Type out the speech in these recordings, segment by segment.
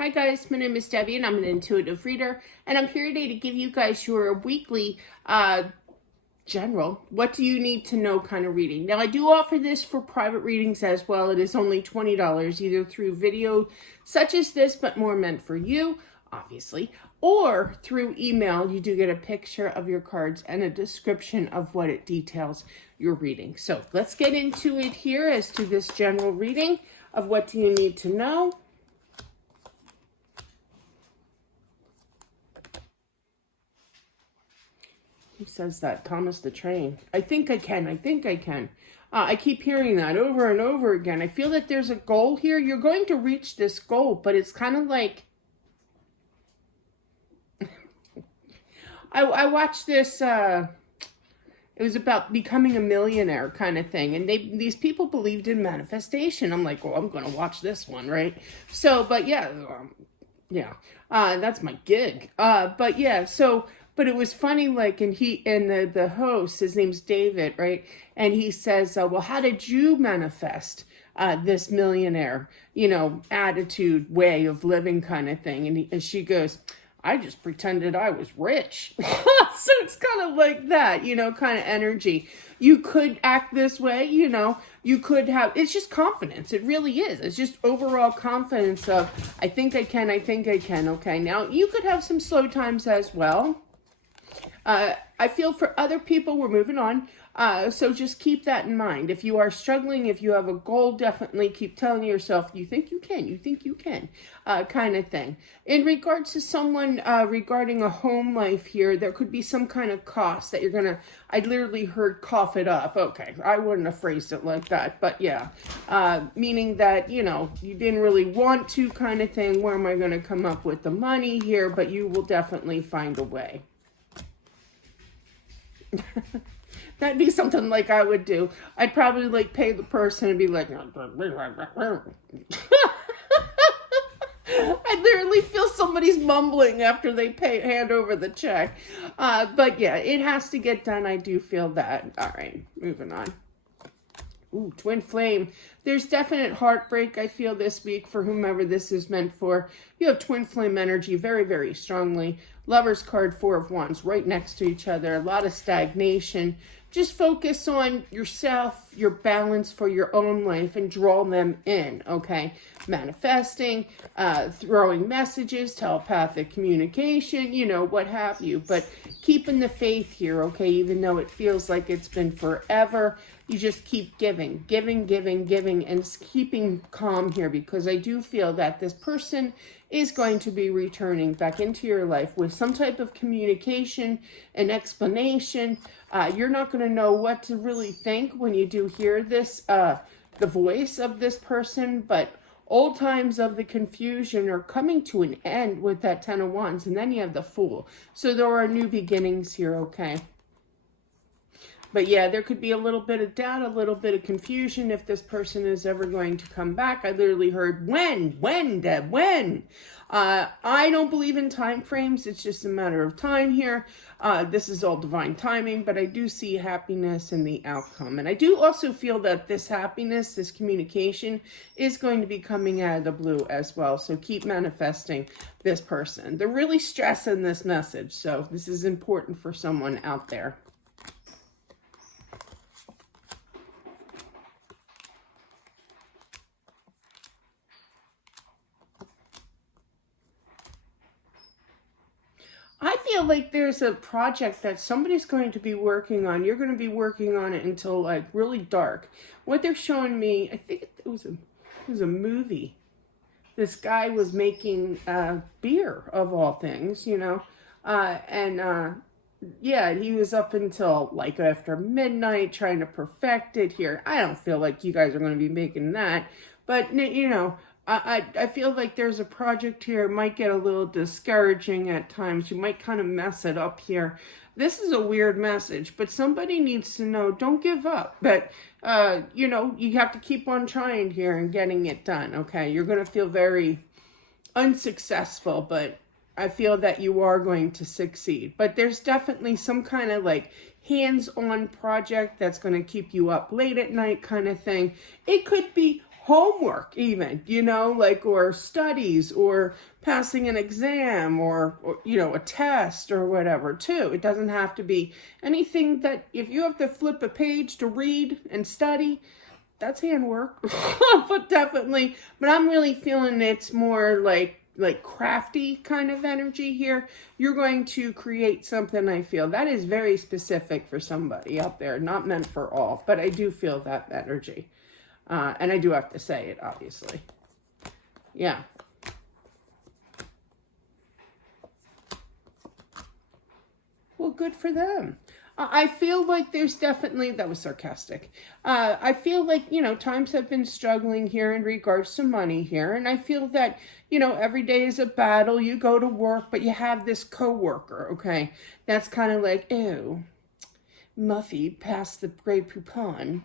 Hi guys, my name is Debbie and I'm an intuitive reader, and I'm here today to give you guys your weekly general what do you need to know kind of reading. Now I do offer this for private readings as well. It is only $20 either through video such as this, but more meant for you obviously, or through email. You do get a picture of your cards and a description of what it details your reading. So let's get into it here as to this general reading of what do you need to know. Who says that? Thomas the Train. I think I can. I think I can. I keep hearing that over and over again. I feel that there's a goal here. You're going to reach this goal, but it's kind of like... I watched this... it was about becoming a millionaire kind of thing. And these people believed in manifestation. I'm like, well, I'm going to watch this one, right? So, but yeah. That's my gig. But yeah, so... But it was funny, like, and the host, his name's David, right? And he says, well, how did you manifest this millionaire, attitude, way of living kind of thing? And she goes, I just pretended I was rich. So it's kind of like that, kind of energy. You could act this way, you could have, it's just confidence. It really is. It's just overall confidence of, I think I can, okay? Now, you could have some slow times as well. I feel for other people, we're moving on. So just keep that in mind. If you are struggling, if you have a goal, definitely keep telling yourself, you think you can, kind of thing. In regards to someone regarding a home life here, there could be some kind of cost that you're going to, I literally heard cough it up. Okay, I wouldn't have phrased it like that, but yeah. Meaning that, you didn't really want to kind of thing. Where am I going to come up with the money here? But you will definitely find a way. That'd be something like I would do. I'd probably like pay the person and be like, I literally feel somebody's mumbling after they hand over the check. But yeah, it has to get done. I do feel that. All right, moving on. Ooh, twin flame. There's definite heartbreak, I feel, this week for whomever this is meant for. You have twin flame energy very, very strongly. Lover's card, 4 of Wands, right next to each other. A lot of stagnation. Just focus on yourself, your balance for your own life, and draw them in, okay? Manifesting, throwing messages, telepathic communication, what have you. But keeping the faith here, okay? Even though it feels like it's been forever, you just keep giving, and keeping calm here, because I do feel that this person is going to be returning back into your life with some type of communication, an explanation. You're not going to know what to really think when you do hear this, the voice of this person, but old times of the confusion are coming to an end with that 10 of Wands, and then you have the Fool. So there are new beginnings here, okay? But yeah, there could be a little bit of doubt, a little bit of confusion if this person is ever going to come back. I literally heard, when, Deb, when? I don't believe in time frames. It's just a matter of time here. This is all divine timing, but I do see happiness in the outcome. And I do also feel that this happiness, this communication, is going to be coming out of the blue as well. So keep manifesting this person. They're really stressing this message, so this is important for someone out there. I feel like there's a project that somebody's going to be working on. You're going to be working on it until like really dark. What they're showing me, I think it was a movie. This guy was making beer of all things, yeah, he was up until like after midnight trying to perfect it here. I don't feel like you guys are going to be making that, but I feel like there's a project here. It might get a little discouraging at times. You might kind of mess it up here. This is a weird message, but somebody needs to know, don't give up. But, you have to keep on trying here and getting it done, okay? You're going to feel very unsuccessful, but I feel that you are going to succeed. But there's definitely some kind of like hands-on project that's going to keep you up late at night kind of thing. It could be homework even, you know, like, or studies or passing an exam or, you know, a test or whatever too. It doesn't have to be anything that if you have to flip a page to read and study, that's handwork. But definitely, but I'm really feeling it's more like crafty kind of energy here. You're going to create something, I feel. That is very specific for somebody out there, not meant for all, but I do feel that energy. And I do have to say it, obviously. Yeah. Well, good for them. I feel like there's definitely, that was sarcastic. I feel like, you know, times have been struggling here in regards to money here. And I feel that, you know, every day is a battle. You go to work, but you have this coworker, okay? That's kind of like, ew, Muffy passed the Grey Poupon.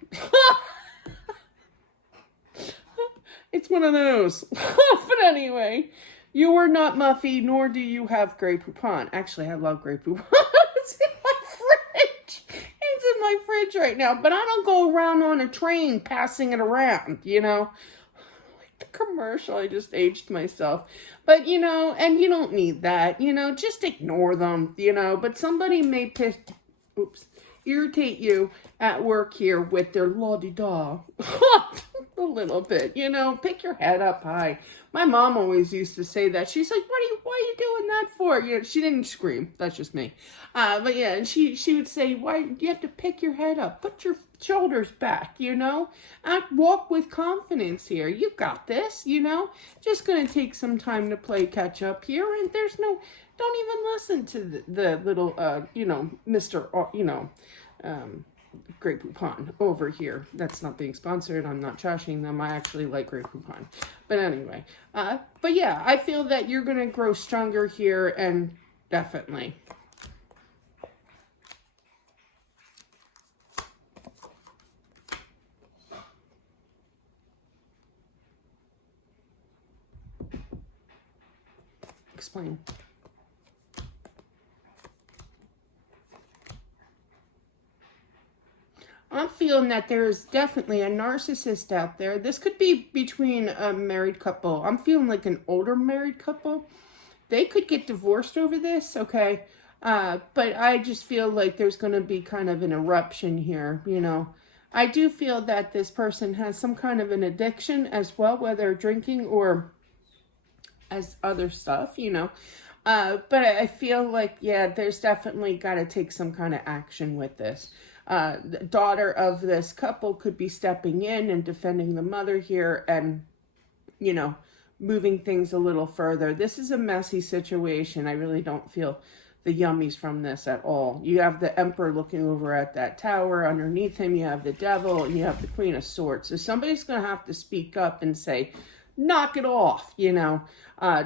It's one of those. But anyway, you are not Muffy, nor do you have Grey Poupon. Actually, I love Grey Poupon. It's in my fridge. It's in my fridge right now. But I don't go around on a train passing it around, you know. Like the commercial, I just aged myself. But, you know, and you don't need that, you know. Just ignore them, you know. But somebody may irritate you at work here with their la-di-da. A little bit, you know, pick your head up high. My mom always used to say that. She's like, why are you doing that for? You know, she didn't scream. That's just me. But yeah, and she would say, why do you have to pick your head up? Put your shoulders back, you know? Walk with confidence here. You got this, you know? Just going to take some time to play catch up here. And there's no, don't even listen to the little, you know, Mr., you know, Grey Poupon over here. That's not being sponsored. I'm not trashing them. I actually like Grey Poupon. But anyway, but yeah, I feel that you're going to grow stronger here, and definitely. Explain. I'm feeling that there's definitely a narcissist out there. This could be between a married couple. I'm feeling like an older married couple. They could get divorced over this, okay? But I just feel like there's going to be kind of an eruption here, you know. I do feel that this person has some kind of an addiction as well, whether drinking or as other stuff, you know. But I feel like, yeah, there's definitely got to take some kind of action with this. The daughter of this couple could be stepping in and defending the mother here and, you know, moving things a little further. This is a messy situation. I really don't feel the yummies from this at all. You have the Emperor looking over at that tower. Underneath him, you have the Devil, and you have the Queen of Swords. So somebody's going to have to speak up and say, knock it off, you know,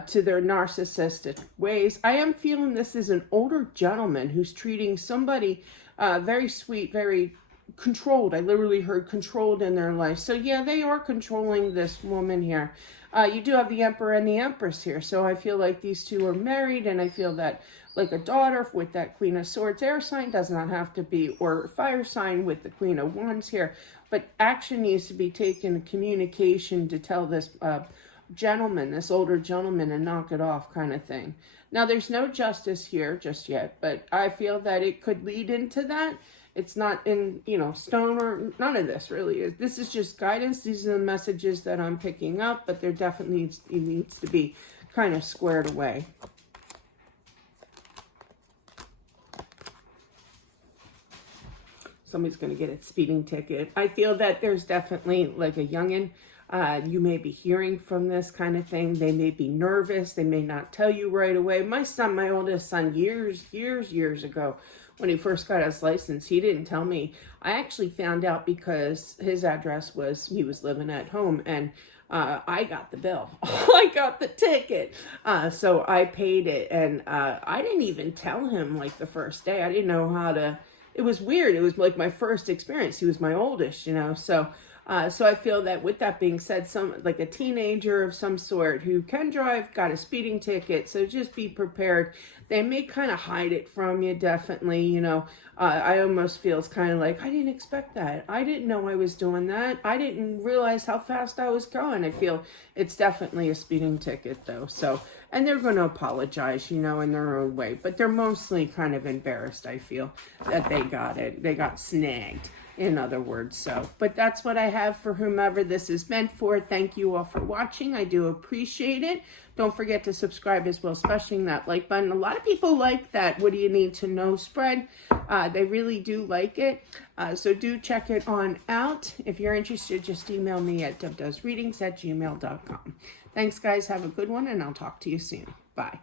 to their narcissistic ways. I am feeling this is an older gentleman who's treating somebody very sweet, very controlled. I literally heard controlled in their life. So yeah, they are controlling this woman here. You do have the Emperor and the Empress here. So I feel like these two are married, and I feel that like a daughter with that Queen of Swords air sign does not have to be, or fire sign with the Queen of Wands here. But action needs to be taken, communication to tell this gentleman, this older gentleman, and knock it off kind of thing. Now, there's no justice here just yet, but I feel that it could lead into that. It's not in, you know, stone or none of this really is. This is just guidance. These are the messages that I'm picking up, but there definitely needs to be kind of squared away. Somebody's going to get a speeding ticket. I feel that there's definitely like a youngin'. You may be hearing from this kind of thing. They may be nervous. They may not tell you right away. My son, my oldest son, years ago, when he first got his license, he didn't tell me. I actually found out because his address was, he was living at home, and I got the bill. I got the ticket. So I paid it, and I didn't even tell him like the first day. I didn't know how to, it was weird. It was like my first experience. He was my oldest, you know, so So I feel that with that being said, like a teenager of some sort who can drive, got a speeding ticket, so just be prepared. They may kind of hide it from you, definitely, you know. I almost feel it's kind of like, I didn't expect that. I didn't know I was doing that. I didn't realize how fast I was going. I feel it's definitely a speeding ticket, though. So, and they're going to apologize, you know, in their own way. But they're mostly kind of embarrassed, I feel, that they got it. They got snagged, in other words. So, but that's what I have for whomever this is meant for. Thank you all for watching. I do appreciate it. Don't forget to subscribe as well, smashing that like button. A lot of people like that what do you need to know spread. They really do like it. So do check it on out. If you're interested, just email me at dubdoesreadings@gmail.com. Thanks, guys. Have a good one, and I'll talk to you soon. Bye.